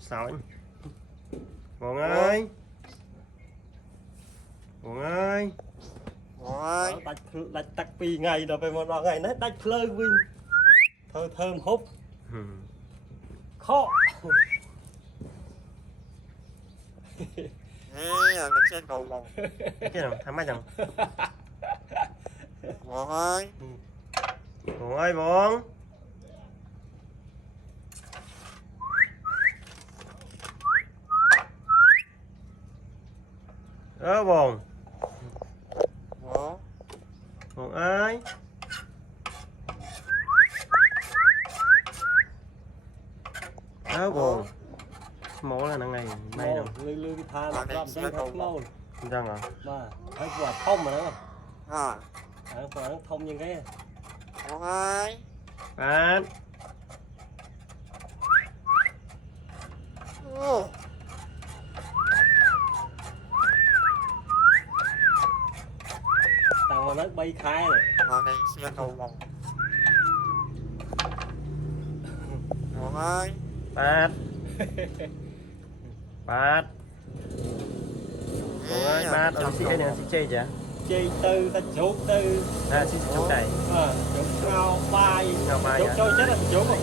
Sỏi. Buồn ơi. Buồn ơi. Đánh tắc pi ngày rồi phải một ngày nó đánh phơi vinh thơm húp khó Cái nào tham mấy chồng. Buồn ơi. Buồn ơi buồn. Buồn. Buồn ơi. Buồn. Mổ là năng này may đâu. Lư cái tha là làm cho thật luôn. Răng à? Mà thấy quả thông mà đó. À. Quả thông như cái. Buồn ơi. Bạn. Tao mà nó bay khai rồi. Con này xe cầu vòng. Buồn ơi. Bạn. Bạn. Buồn ơi bạn. Xí cái này xí chơi chả? Chơi tư ta chốt tư. Xí chốt này. Chốt ngao bay. Ngao bay chốt à? chơi chết là chốt không?